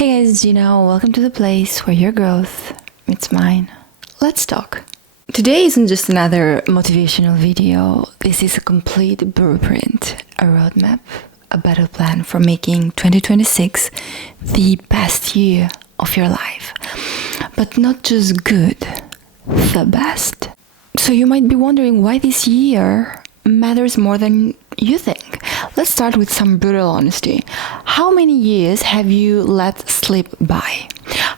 Hey guys, Gina, welcome to the place where your growth meets mine. Let's talk. Today isn't just another motivational video. This is a complete blueprint, a roadmap, a battle plan for making 2026 the best year of your life. But not just good, the best. So you might be wondering why this year matters more than you think. Let's start with some brutal honesty. How many years have you let slip by?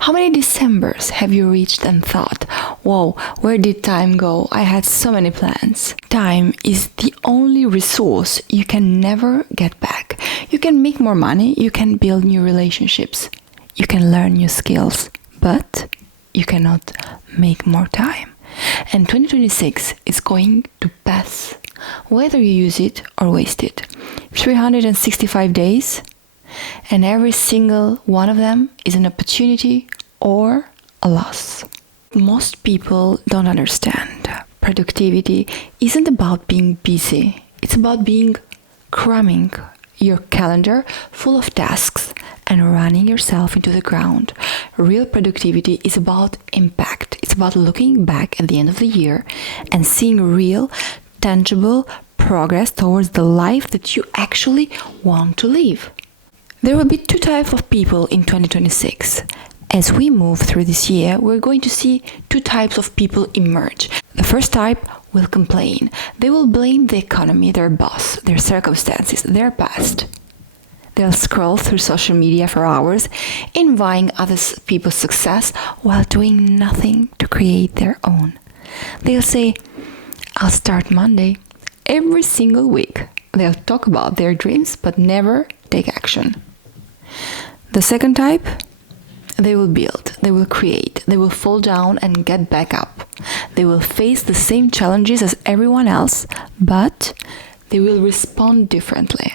How many Decembers have you reached and thought, whoa, where did time go? I had so many plans. Time is the only resource you can never get back. You can make more money, you can build new relationships, you can learn new skills, but you cannot make more time. And 2026 is going to pass, whether you use it or waste it. 365 days, and every single one of them is an opportunity or a loss. Most people don't understand. Productivity isn't about being busy. It's about cramming your calendar full of tasks and running yourself into the ground. Real productivity is about impact. It's about looking back at the end of the year and seeing real, tangible progress towards the life that you actually want to live. There will be two types of people in 2026. As we move through this year, we're going to see two types of people emerge. The first type will complain. They will blame the economy, their boss, their circumstances, their past. They'll scroll through social media for hours, envying other people's success while doing nothing to create their own. They'll say, I'll start Monday. Every single week, they'll talk about their dreams but never take action. The second type, they will build, they will create, they will fall down and get back up. They will face the same challenges as everyone else, but they will respond differently.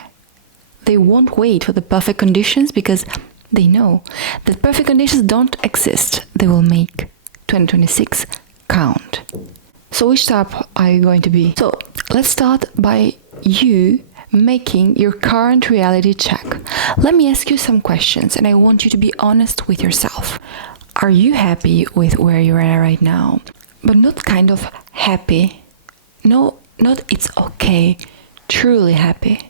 They won't wait for the perfect conditions because they know that perfect conditions don't exist. They will make 2026 count. So which type are you going to be? So let's start by you making your current reality check. Let me ask you some questions and I want you to be honest with yourself. Are you happy with where you are right now? But not kind of happy. No, not it's okay. Truly happy.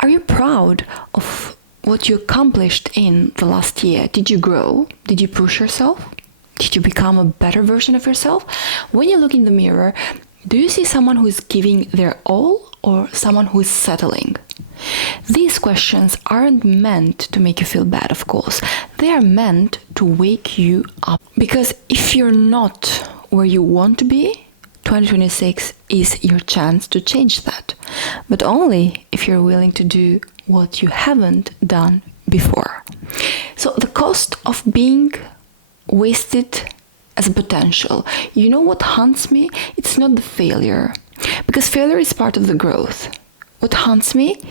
Are you proud of what you accomplished in the last year? Did you grow? Did you push yourself? Did you become a better version of yourself? When you look in the mirror, do you see someone who is giving their all or someone who is settling? These questions aren't meant to make you feel bad, of course. They are meant to wake you up. Because if you're not where you want to be, 2026 is your chance to change that. But only if you're willing to do what you haven't done before. So the cost of being wasted as a potential. You know what haunts me? It's not the failure, because failure is part of the growth. What haunts me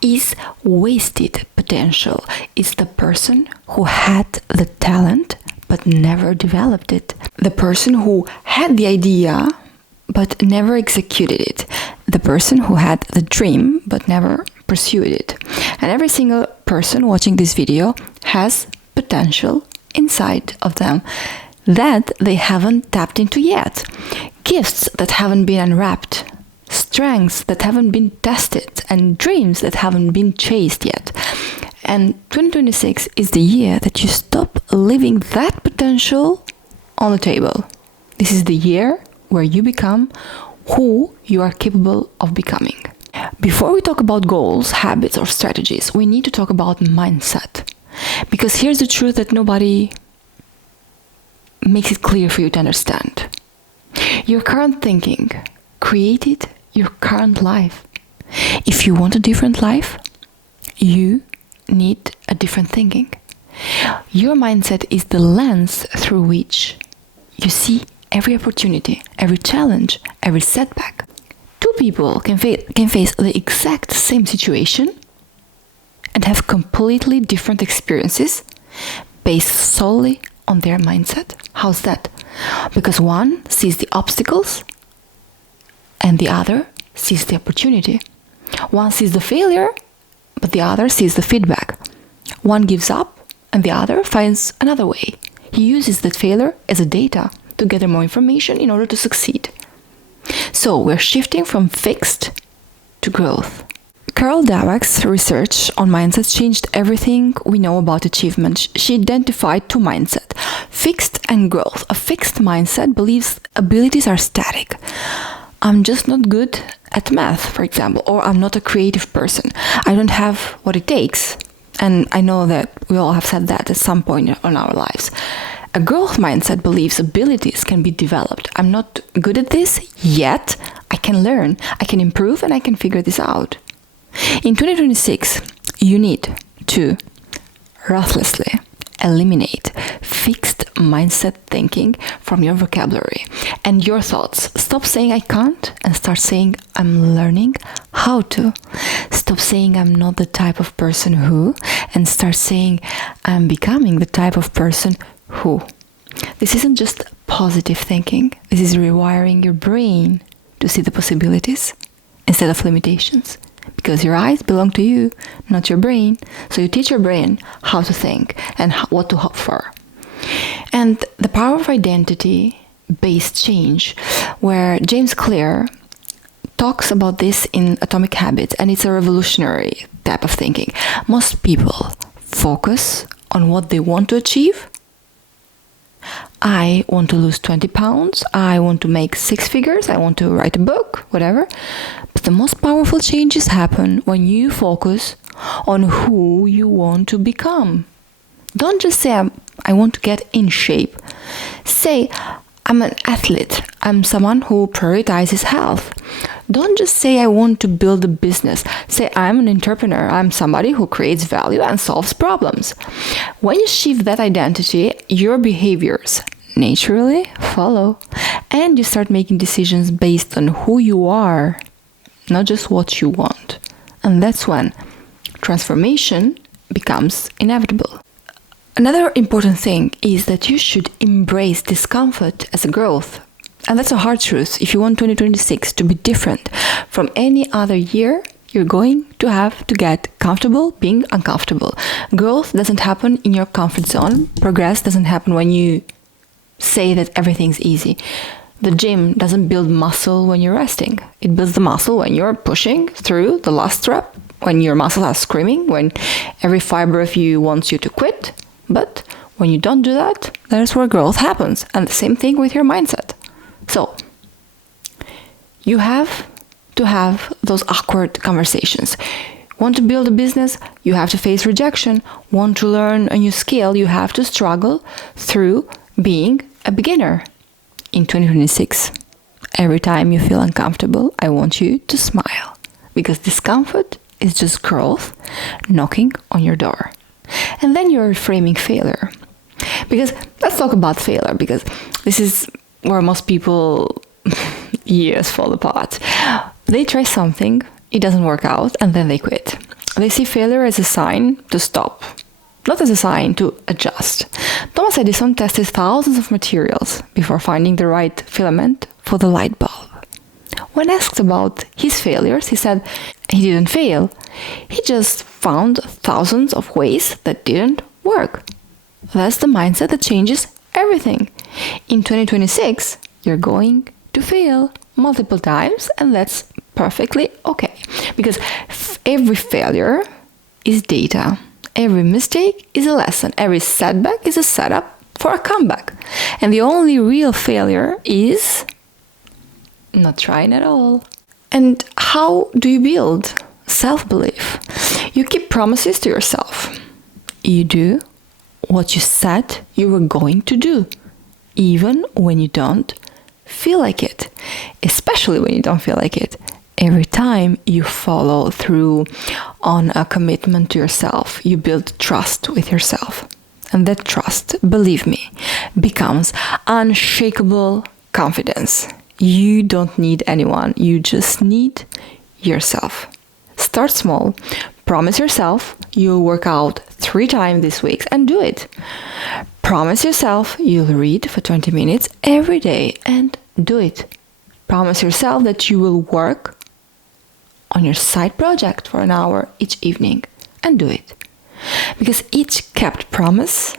is wasted potential. It's the person who had the talent but never developed it. The person who had the idea but never executed it. The person who had the dream but never pursued it. And every single person watching this video has potential inside of them that they haven't tapped into yet. Gifts that haven't been unwrapped. Strengths that haven't been tested. And dreams that haven't been chased yet. And 2026 is the year that you stop leaving that potential on the table. This is the year where you become who you are capable of becoming. Before we talk about goals, habits, or strategies, we need to talk about mindset. Because here's the truth that nobody makes it clear for you to understand. Your current thinking created your current life. If you want a different life, you need a different thinking. Your mindset is the lens through which you see every opportunity, every challenge, every setback. Two people can face the exact same situation and have completely different experiences based solely on their mindset. How's that? Because one sees the obstacles and the other sees the opportunity. One sees the failure, but the other sees the feedback. One gives up and the other finds another way. He uses that failure as a data to gather more information in order to succeed. So we're shifting from fixed to growth. Carol Dweck's research on mindsets changed everything we know about achievement. She identified two mindsets, fixed and growth. A fixed mindset believes abilities are static. I'm just not good at math, for example, or I'm not a creative person. I don't have what it takes. And I know that we all have said that at some point in our lives. A growth mindset believes abilities can be developed. I'm not good at this yet. I can learn, I can improve, and I can figure this out. In 2026, you need to ruthlessly eliminate fixed mindset thinking from your vocabulary and your thoughts. Stop saying I can't and start saying I'm learning how to. Stop saying I'm not the type of person who, and start saying I'm becoming the type of person who. This isn't just positive thinking. This is rewiring your brain to see the possibilities instead of limitations. Because your eyes belong to you, not your brain. So you teach your brain how to think and what to hope for. And the power of identity-based change, where James Clear talks about this in Atomic Habits, and it's a revolutionary type of thinking. Most people focus on what they want to achieve. I want to lose 20 pounds, I want to make 6 figures, I want to write a book, whatever. But the most powerful changes happen when you focus on who you want to become. Don't just say, I want to get in shape. Say, I'm an athlete. I'm someone who prioritizes health. Don't just say, I want to build a business. Say, I'm an entrepreneur. I'm somebody who creates value and solves problems. When you shift that identity, your behaviors naturally follow. And you start making decisions based on who you are, not just what you want. And that's when transformation becomes inevitable. Another important thing is that you should embrace discomfort as a growth. And that's a hard truth. If you want 2026 to be different from any other year, you're going to have to get comfortable being uncomfortable. Growth doesn't happen in your comfort zone. Progress doesn't happen when you say that everything's easy. The gym doesn't build muscle when you're resting. It builds the muscle when you're pushing through the last rep, when your muscles are screaming, when every fiber of you wants you to quit. But when you don't do that, that's where growth happens. And the same thing with your mindset. So, you have to have those awkward conversations. Want to build a business? You have to face rejection. Want to learn a new skill? You have to struggle through being a beginner. In 2026, every time you feel uncomfortable, I want you to smile. Because discomfort is just growth knocking on your door. And then you're reframing failure. Because let's talk about failure, because this is where most people years fall apart. They try something, it doesn't work out, and then they quit. They see failure as a sign to stop, not as a sign to adjust. Thomas Edison tested thousands of materials before finding the right filament for the light bulb. When asked about his failures, he said he didn't fail. He just found thousands of ways that didn't work. That's the mindset that changes everything. In 2026, you're going to fail multiple times, and that's perfectly okay. Because every failure is data. Every mistake is a lesson. Every setback is a setup for a comeback. And the only real failure is not trying at all. And how do you build self-belief? You keep promises to yourself. You do what you said you were going to do, even when you don't feel like it, especially when you don't feel like it. Every time you follow through on a commitment to yourself, you build trust with yourself. And that trust, believe me, becomes unshakable confidence. You don't need anyone, you just need yourself. Start small. Promise yourself you'll work out 3 times this week and do it. Promise yourself you'll read for 20 minutes every day and do it. Promise yourself that you will work on your side project for an hour each evening and do it. Because each kept promise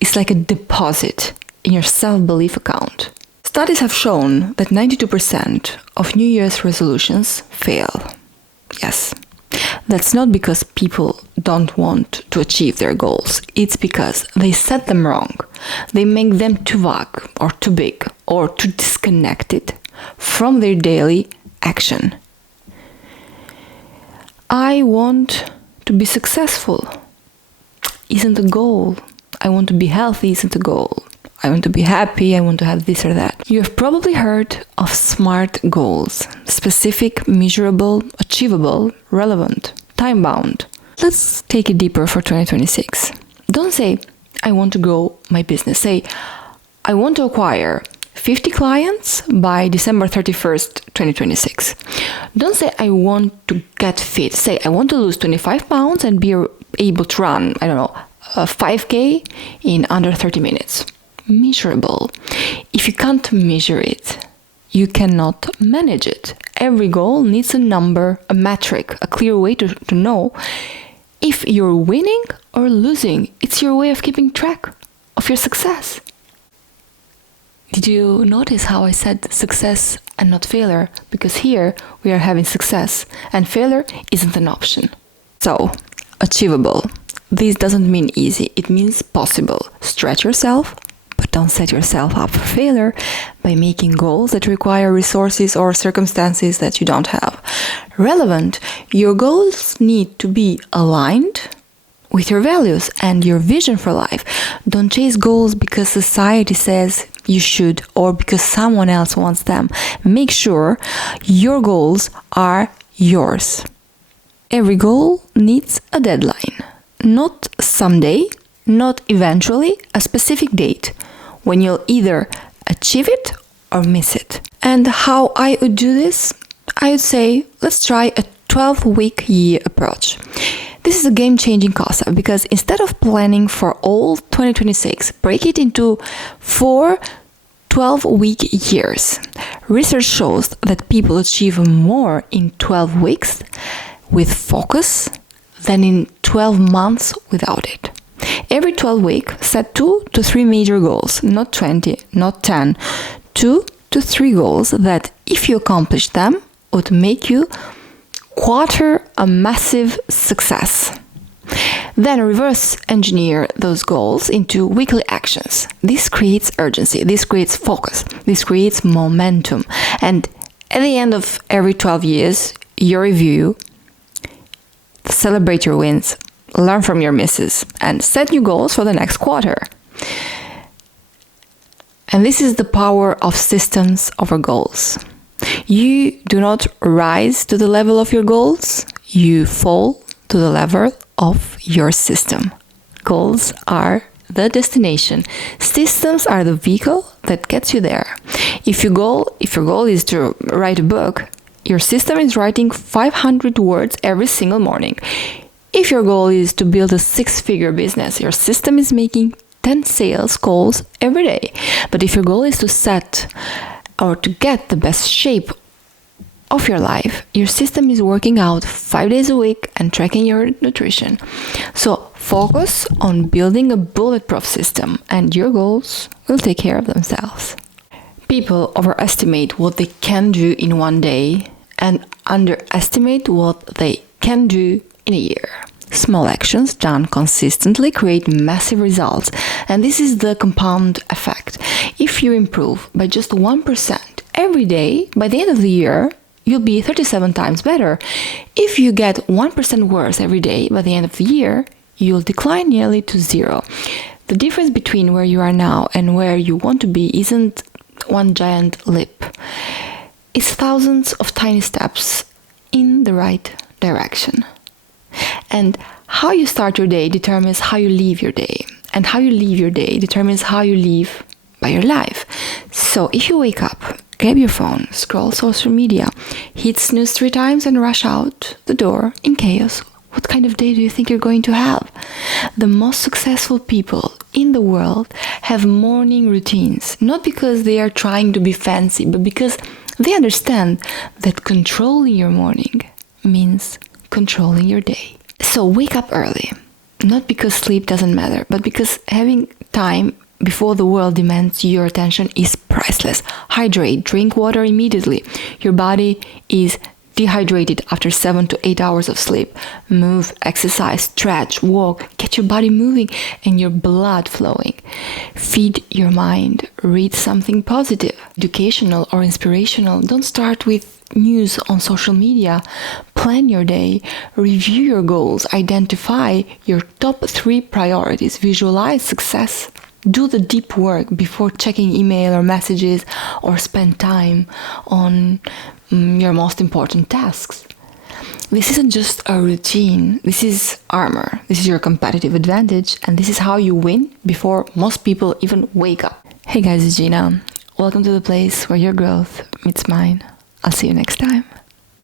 is like a deposit in your self-belief account. Studies have shown that 92% of New Year's resolutions fail. Yes, that's not because people don't want to achieve their goals. It's because they set them wrong. They make them too vague or too big or too disconnected from their daily action. I want to be successful isn't a goal. I want to be healthy isn't a goal. I want to be happy, I want to have this or that. You have probably heard of SMART goals. Specific, measurable, achievable, relevant, time-bound. Let's take it deeper for 2026. Don't say, I want to grow my business. Say, I want to acquire 50 clients by December 31st, 2026. Don't say, I want to get fit. Say, I want to lose 25 pounds and be able to run, a 5K in under 30 minutes. Measurable. If you can't measure it, you cannot manage it. Every goal needs a number, a metric, a clear way to know if you're winning or losing. It's your way of keeping track of your success. Did you notice how I said success and not failure? Because here we are having success and failure isn't an option. So, achievable. This doesn't mean easy, it means possible. Stretch yourself, but don't set yourself up for failure by making goals that require resources or circumstances that you don't have. Relevant. Your goals need to be aligned with your values and your vision for life. Don't chase goals because society says you should or because someone else wants them. Make sure your goals are yours. Every goal needs a deadline. Not someday, not eventually, a specific date when you'll either achieve it or miss it. And how I would do this? I would say, let's try a 12-week year approach. This is a game-changing concept because instead of planning for all 2026, break it into 4 12-week years. Research shows that people achieve more in 12 weeks with focus than in 12 months without it. Every 12 weeks, set 2 to 3 major goals, not 20, not 10, 2 to 3 goals that, if you accomplish them, would make you quarter a massive success. Then reverse engineer those goals into weekly actions. This creates urgency, this creates focus, this creates momentum. And at the end of every 12 years, you review, celebrate your wins, learn from your misses, and set new goals for the next quarter. And this is the power of systems over goals. You do not rise to the level of your goals, you fall to the level of your system. Goals are the destination. Systems are the vehicle that gets you there. If your goal is to write a book, your system is writing 500 words every single morning. If your goal is to build a 6-figure business, your system is making 10 sales calls every day. But if your goal is to set or to get the best shape of your life, your system is working out 5 days a week and tracking your nutrition. So focus on building a bulletproof system and your goals will take care of themselves. People overestimate what they can do in one day and underestimate what they can do in a year. Small actions done consistently create massive results, and this is the compound effect. If you improve by just 1% every day, by the end of the year, you'll be 37 times better. If you get 1% worse every day, by the end of the year, you'll decline nearly to 0. The difference between where you are now and where you want to be isn't one giant leap. It's thousands of tiny steps in the right direction. And how you start your day determines how you leave your day. And how you leave your day determines how you live by your life. So if you wake up, grab your phone, scroll social media, hit snooze 3 times and rush out the door in chaos, what kind of day do you think you're going to have? The most successful people in the world have morning routines, not because they are trying to be fancy, but because they understand that controlling your morning means controlling your day. So wake up early, not because sleep doesn't matter, but because having time before the world demands your attention is priceless. Hydrate, drink water immediately. Your body is dehydrated after 7 to 8 hours of sleep. Move, exercise, stretch, walk, get your body moving and your blood flowing. Feed your mind, read something positive, educational or inspirational. Don't start with news on social media. Plan your day, review your goals, identify your top 3 priorities, visualize success. Do the deep work before checking email or messages, or spend time on your most important tasks. This isn't just a routine, this is armor. This is your competitive advantage, and this is how you win before most people even wake up. Hey guys, it's Gina. Welcome to the place where your growth meets mine. I'll see you next time.